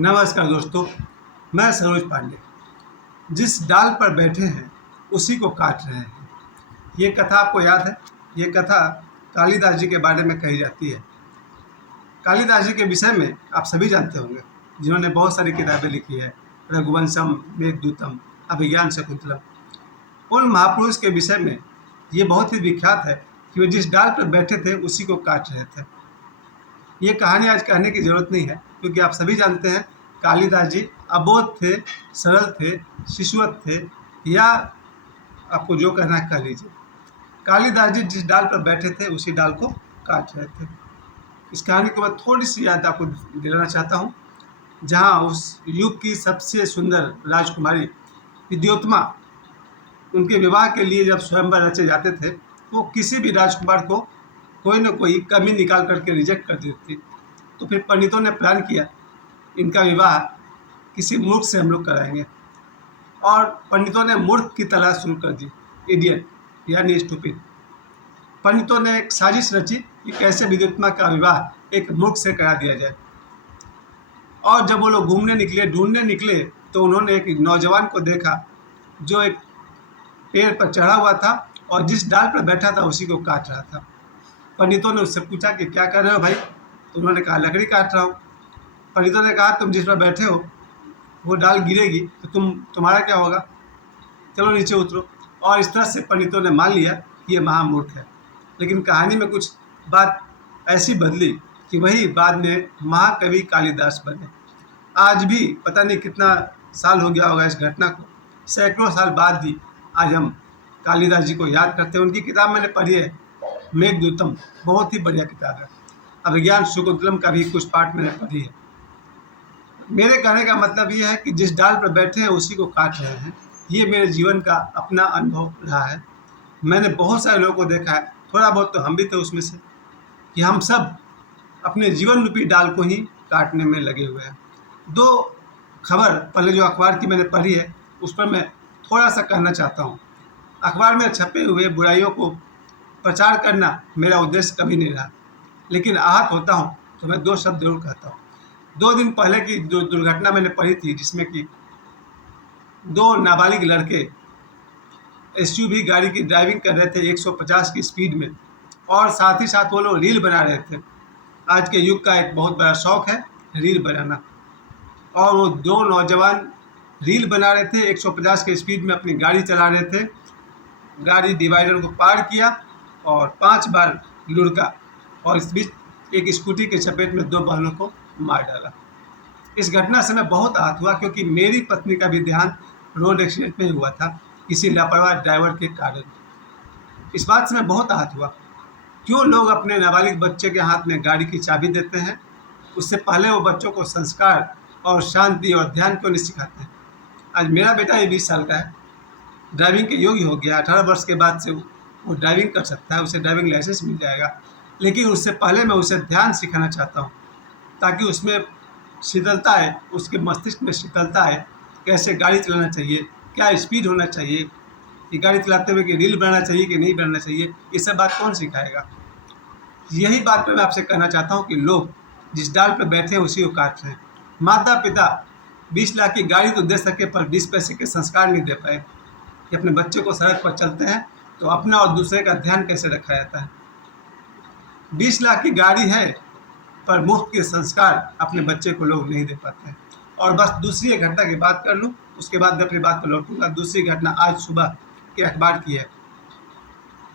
नमस्कार दोस्तों, मैं सरोज पांडे। जिस डाल पर बैठे हैं उसी को काट रहे हैं। ये कथा आपको याद है? ये कथा कालिदास जी के बारे में कही जाती है। कालिदास जी के विषय में आप सभी जानते होंगे, जिन्होंने बहुत सारी किताबें लिखी है। रघुवंशम, मेघदूतम, अभिज्ञान शकुंतलम। उन महापुरुष के विषय में ये बहुत ही विख्यात है कि वे जिस डाल पर बैठे थे उसी को काट रहे थे। ये कहानी आज कहने की ज़रूरत नहीं है, क्योंकि आप सभी जानते हैं कालिदास जी अबोध थे, सरल थे, शिशुवत थे, या आपको जो कहना है कह लीजिए। कालिदास जी जिस डाल पर बैठे थे उसी डाल को काट रहे थे। इस कहानी के बाद थोड़ी सी याद आपको दिलाना चाहता हूँ। जहाँ उस युग की सबसे सुंदर राजकुमारी विद्योत्मा, उनके विवाह के लिए जब स्वयंवर रचे जाते थे तो किसी भी राजकुमार को कोई न कोई कमी निकाल करके रिजेक्ट कर देती। तो फिर पंडितों ने प्लान किया, इनका विवाह किसी मूर्ख से हम लोग कराएंगे। और पंडितों ने मूर्ख की तलाश शुरू कर दी, इडियट यानी स्टूपिड। पंडितों ने एक साजिश रची कि कैसे विद्युत्मा का विवाह एक मूर्ख से करा दिया जाए। और जब वो लोग घूमने निकले, ढूंढने निकले, तो उन्होंने एक नौजवान को देखा जो एक पेड़ पर चढ़ा हुआ था और जिस डाल पर बैठा था उसी को काट रहा था। पंडितों ने उससे पूछा कि क्या कर रहे हो भाई? तो उन्होंने कहा लकड़ी काट रहा हूँ। पंडितों ने कहा तुम जिस पर बैठे हो वो डाल गिरेगी तो तुम्हारा क्या होगा? चलो नीचे उतरो। और इस तरह से पंडितों ने मान लिया कि ये महामूर्ख है। लेकिन कहानी में कुछ बात ऐसी बदली कि वही बाद में महाकवि कालिदास बने। आज भी पता नहीं कितना साल हो गया होगा इस घटना को, सैकड़ों साल बाद भी आज हम कालिदास जी को याद करते हैं। उनकी किताब मैंने पढ़ी है, मेघदूतम, बहुत ही बढ़िया किताब है। अभिज्ञान शकुंतलम का भी कुछ पार्ट मैंने पढ़ी है। मेरे कहने का मतलब ये है कि जिस डाल पर बैठे हैं उसी को काट रहे हैं। ये मेरे जीवन का अपना अनुभव रहा है। मैंने बहुत सारे लोगों को देखा है, थोड़ा बहुत तो हम भी थे उसमें से, कि हम सब अपने जीवन रूपी डाल को ही काटने में लगे हुए हैं। दो खबर पहले जो अखबार की मैंने पढ़ी है उस पर मैं थोड़ा सा कहना चाहता हूँ। अखबार में छपे हुए बुराइयों को प्रचार करना मेरा उद्देश्य कभी नहीं रहा, लेकिन आहत होता हूँ तो मैं दो शब्द जरूर कहता हूँ। 2 दिन पहले की जो दुर्घटना मैंने पढ़ी थी, जिसमें कि 2 नाबालिग लड़के एसयूवी गाड़ी की ड्राइविंग कर रहे थे 150 की स्पीड में, और साथ ही साथ वो लोग रील बना रहे थे। आज के युग का एक बहुत बड़ा शौक है रील बनाना। और वो 2 नौजवान रील बना रहे थे, 150 की स्पीड में अपनी गाड़ी चला रहे थे। गाड़ी डिवाइडर को पार किया और 5 बार लुढ़का, और इस बीच एक स्कूटी के चपेट में 2 बहनों को मार डाला। इस घटना से मैं बहुत आहत हुआ, क्योंकि मेरी पत्नी का भी देहांत रोड एक्सीडेंट में हुआ था किसी लापरवाह ड्राइवर के कारण। इस बात से मैं बहुत आहत हुआ। क्यों लोग अपने नाबालिग बच्चे के हाथ में गाड़ी की चाबी देते हैं? उससे पहले वो बच्चों को संस्कार और शांति और ध्यान क्यों नहीं सिखाते हैं? आज मेरा बेटा ये 20 साल का है, ड्राइविंग के योग्य हो गया। 18 वर्ष के बाद से वो ड्राइविंग कर सकता है, उसे ड्राइविंग लाइसेंस मिल जाएगा। लेकिन उससे पहले मैं उसे ध्यान सिखाना चाहता हूँ, ताकि उसमें शीतलता है, उसके मस्तिष्क में शीतलता है। कैसे गाड़ी चलाना चाहिए, क्या स्पीड होना चाहिए, कि गाड़ी चलाते हुए कि रील बनाना चाहिए कि नहीं बनाना चाहिए, ये सब बात कौन सिखाएगा? यही बात पर मैं आपसे कहना चाहता हूँ कि लोग जिस डाल पर बैठे हैं उसी को काट रहे हैं। माता पिता 20 लाख की गाड़ी तो दे सके, पर 20 पैसे के संस्कार नहीं दे पाए कि अपने बच्चे को सड़क पर चलते हैं तो अपना और दूसरे का ध्यान कैसे रखा जाता है। 20 लाख की गाड़ी है, पर मुफ्त के संस्कार अपने बच्चे को लोग नहीं दे पाते हैं। और बस दूसरी एक घटना की बात कर लूँ, उसके बाद मैं अपनी बात पर लौटूंगा। दूसरी घटना आज सुबह के अखबार की है।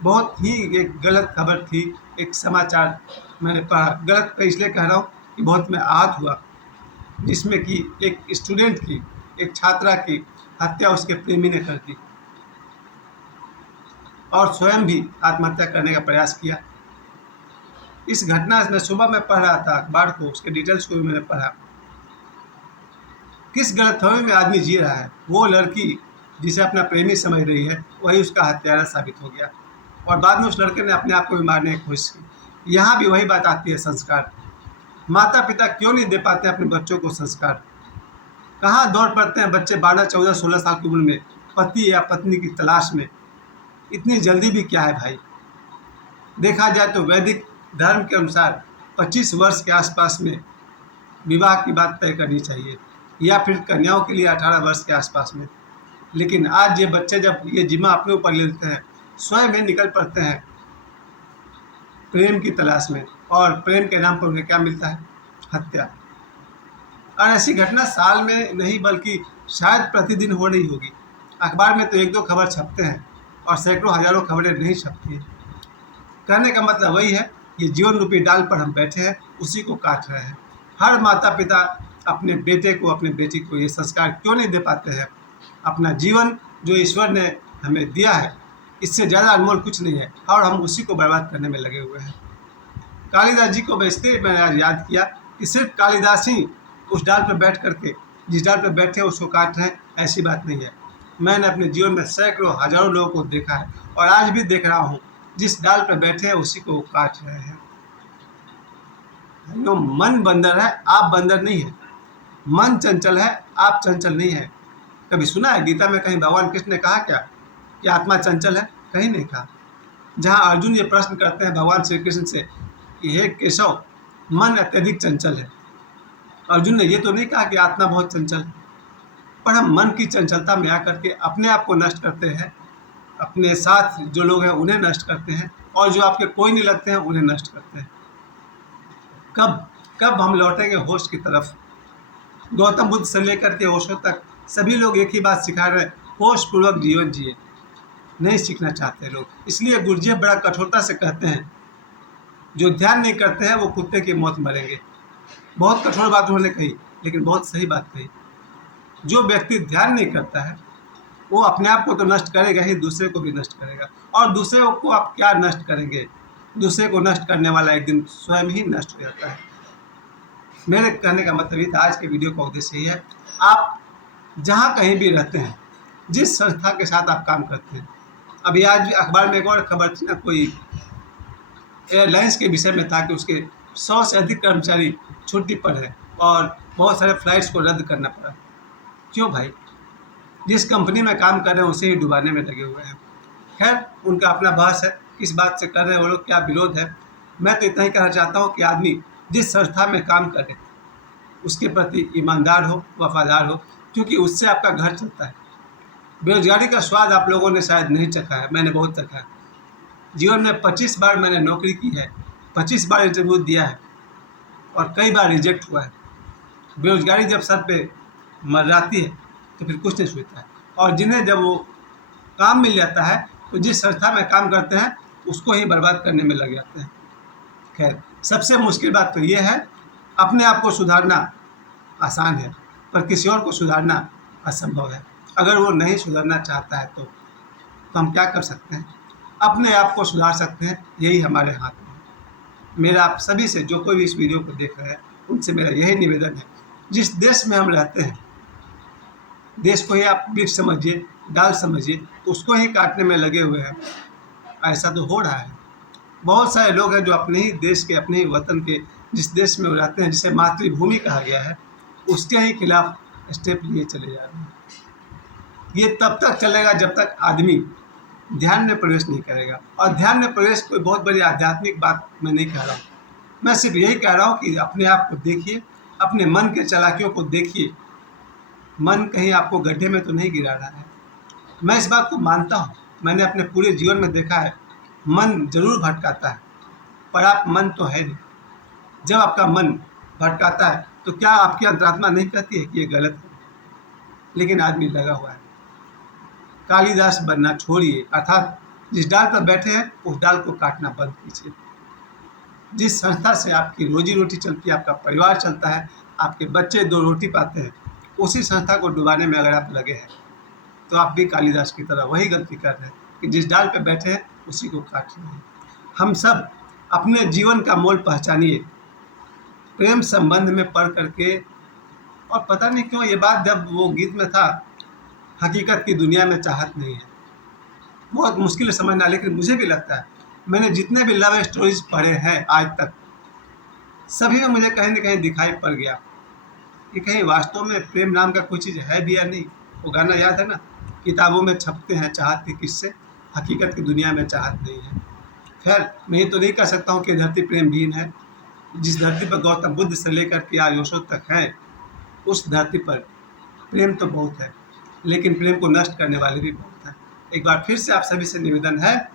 बहुत ही एक गलत खबर थी, एक समाचार मैंने पढ़ा। गलत मैं इसलिए कह रहा हूँ कि बहुत मैं आहत हुआ, जिसमें कि एक स्टूडेंट की, एक छात्रा की हत्या उसके प्रेमी ने कर दी और स्वयं भी आत्महत्या करने का प्रयास किया। इस घटना में सुबह मैं पढ़ रहा था अखबार को, उसके डिटेल्स को भी मैंने पढ़ा। किस गलतफहमी में आदमी जी रहा है। वो लड़की जिसे अपना प्रेमी समझ रही है, वही उसका हत्यारा साबित हो गया, और बाद में उस लड़के ने अपने आप को भी मारने की कोशिश की। यहाँ भी वही बात आती है, संस्कार। माता पिता क्यों नहीं दे पाते अपने बच्चों को संस्कार? कहाँ दौड़ पड़ते हैं बच्चे 12, 14, 16 साल की उम्र में पति या पत्नी की तलाश में। इतनी जल्दी भी क्या है भाई? देखा जाए तो वैदिक धर्म के अनुसार 25 वर्ष के आसपास में विवाह की बात तय करनी चाहिए, या फिर कन्याओं के लिए 18 वर्ष के आसपास में। लेकिन आज ये बच्चे जब ये जिम्मा अपने ऊपर ले लेते हैं, स्वयं ही निकल पड़ते हैं प्रेम की तलाश में, और प्रेम के नाम पर उन्हें क्या मिलता है? हत्या। और ऐसी घटना साल में नहीं बल्कि शायद प्रतिदिन हो रही होगी। अखबार में तो एक दो खबर छपते हैं और सैकड़ों हजारों खबरें नहीं छपती हैं। कहने का मतलब वही है, ये जीवन रूपी डाल पर हम बैठे हैं, उसी को काट रहे हैं। हर माता पिता अपने बेटे को, अपने बेटी को ये संस्कार क्यों नहीं दे पाते हैं? अपना जीवन जो ईश्वर ने हमें दिया है, इससे ज़्यादा अनमोल कुछ नहीं है, और हम उसी को बर्बाद करने में लगे हुए हैं। कालिदास जी को मैंने आज याद किया कि सिर्फ कालिदास ही उस डाल पर बैठ करके, जिस डाल पर बैठे उसको काट रहे हैं, ऐसी बात नहीं है। मैंने अपने जीवन में सैकड़ों हजारों लोगों को देखा है, और आज भी देख रहा हूँ, जिस डाल पर बैठे हैं उसी को काट रहे हैं। जो मन बंदर है, आप बंदर नहीं है। मन चंचल है, आप चंचल नहीं है। कभी सुना है गीता में कहीं भगवान कृष्ण ने कहा क्या कि आत्मा चंचल है? कहीं नहीं कहा। जहाँ अर्जुन ये प्रश्न करते हैं भगवान श्री कृष्ण से कि हे केशव, मन अत्यधिक चंचल है, अर्जुन ने ये तो नहीं कहा कि आत्मा बहुत चंचल है। पर हम मन की चंचलता में आकर के अपने आप को नष्ट करते हैं, अपने साथ जो लोग हैं उन्हें नष्ट करते हैं, और जो आपके कोई नहीं लगते हैं उन्हें नष्ट करते हैं। कब कब हम लौटेंगे होश की तरफ? गौतम बुद्ध से लेकर के ओशो तक सभी लोग एक ही बात सिखा रहे हैं, होशपूर्वक जीवन जिए। नहीं सीखना चाहते लोग, इसलिए गुरुजी बड़ा कठोरता से कहते हैं, जो ध्यान नहीं करते हैं वो कुत्ते की मौत मरेंगे। बहुत कठोर बात उन्होंने कही, लेकिन बहुत सही बात कही। जो व्यक्ति ध्यान नहीं करता है वो अपने आप को तो नष्ट करेगा ही, दूसरे को भी नष्ट करेगा। और दूसरे को आप क्या नष्ट करेंगे? दूसरे को नष्ट करने वाला एक दिन स्वयं ही नष्ट हो जाता है। मेरे कहने का मतलब ये था, आज के वीडियो का उद्देश्य यही है, आप जहाँ कहीं भी रहते हैं, जिस संस्था के साथ आप काम करते हैं। अभी आज भी अखबार में एक और खबर थी ना, कोई एयरलाइंस के विषय में था कि उसके 100 से अधिक कर्मचारी छुट्टी पर है और बहुत सारे फ्लाइट्स को रद्द करना पड़ा। क्यों भाई? जिस कंपनी में काम कर रहे हैं उसे ही डुबाने में लगे हुए हैं। खैर, उनका अपना बहस है, किस बात से कर रहे हैं वो लोग, क्या विरोध है। मैं तो इतना ही कहना चाहता हूँ कि आदमी जिस संस्था में काम करे उसके प्रति ईमानदार हो, वफादार हो, क्योंकि उससे आपका घर चलता है। बेरोजगारी का स्वाद आप लोगों ने शायद नहीं चखा है, मैंने बहुत चखा है। जीवन में 25 बार मैंने नौकरी की है, 25 बार इंटरव्यू दिया है, और कई बार रिजेक्ट हुआ है। बेरोजगारी जब सर पे मंडराती है तो फिर कुछ नहीं सोचता है, और जिन्हें जब वो काम मिल जाता है तो जिस संस्था में काम करते हैं उसको ही बर्बाद करने में लग जाते हैं। खैर, सबसे मुश्किल बात तो ये है, अपने आप को सुधारना आसान है, पर किसी और को सुधारना असंभव है। अगर वो नहीं सुधरना चाहता है तो हम क्या कर सकते हैं? अपने आप को सुधार सकते हैं, यही हमारे हाथ में है। मेरा आप सभी से, जो कोई भी इस वीडियो को देख रहे हैं, उनसे मेरा यही निवेदन है, जिस देश में हम रहते हैं, देश को ही आप वृक्ष समझिए, डाल समझिए, उसको ही काटने में लगे हुए हैं। ऐसा तो हो रहा है। बहुत सारे लोग हैं जो अपने ही देश के, अपने ही वतन के, जिस देश में वो रहते हैं, जिसे मातृभूमि कहा गया है, उसके ही खिलाफ स्टेप लिए चले जा रहे हैं। ये तब तक चलेगा जब तक आदमी ध्यान में प्रवेश नहीं करेगा। और ध्यान में प्रवेश कोई बहुत बड़ी आध्यात्मिक बात मैं नहीं कह रहा हूँ, मैं सिर्फ यही कह रहा हूँ कि अपने आप को देखिए, अपने मन के चालाकियों को देखिए। मन कहीं आपको गड्ढे में तो नहीं गिरा रहा है। मैं इस बात को मानता हूँ, मैंने अपने पूरे जीवन में देखा है, मन जरूर भटकाता है, पर आप मन तो है नहीं। जब आपका मन भटकाता है तो क्या आपकी अंतरात्मा नहीं कहती है कि ये गलत है? लेकिन आदमी लगा हुआ है। कालिदास बनना छोड़िए, अर्थात जिस डाल पर बैठे हैं उस डाल को काटना बंद कीजिए। जिस संस्था से आपकी रोजी रोटी चलती है, आपका परिवार चलता है, आपके बच्चे 2 रोटी पाते हैं, उसी संस्था को डुबाने में अगर आप लगे हैं तो आप भी कालिदास की तरह वही गलती कर रहे हैं कि जिस डाल पर बैठे हैं उसी को काट रहे हैं। हम सब अपने जीवन का मोल पहचानिए, प्रेम संबंध में पढ़ करके। और पता नहीं क्यों ये बात जब वो गीत में था, हकीकत की दुनिया में चाहत नहीं है, बहुत मुश्किल है समझना। लेकिन मुझे भी लगता है, मैंने जितने भी लव स्टोरीज पढ़े हैं आज तक, सभी में मुझे कहीं ना कहीं दिखाई पड़ गया कि कहीं वास्तव में प्रेम नाम का कोई चीज़ है भी या नहीं। वो गाना याद है ना, किताबों में छपते हैं चाहत के किस्से, हकीकत की दुनिया में चाहत नहीं है। खैर, मैं ये तो नहीं कह सकता हूँ कि धरती प्रेमहीन है, जिस धरती पर गौतम बुद्ध से लेकर के आज ओशो तक है, उस धरती पर प्रेम तो बहुत है, लेकिन प्रेम को नष्ट करने वाले भी बहुत हैं। एक बार फिर से आप सभी से निवेदन है,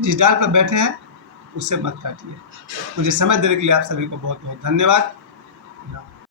जिस डाल पर बैठे हैं उससे मत काटिए। मुझे समय देने के लिए आप सभी को बहुत बहुत धन्यवाद।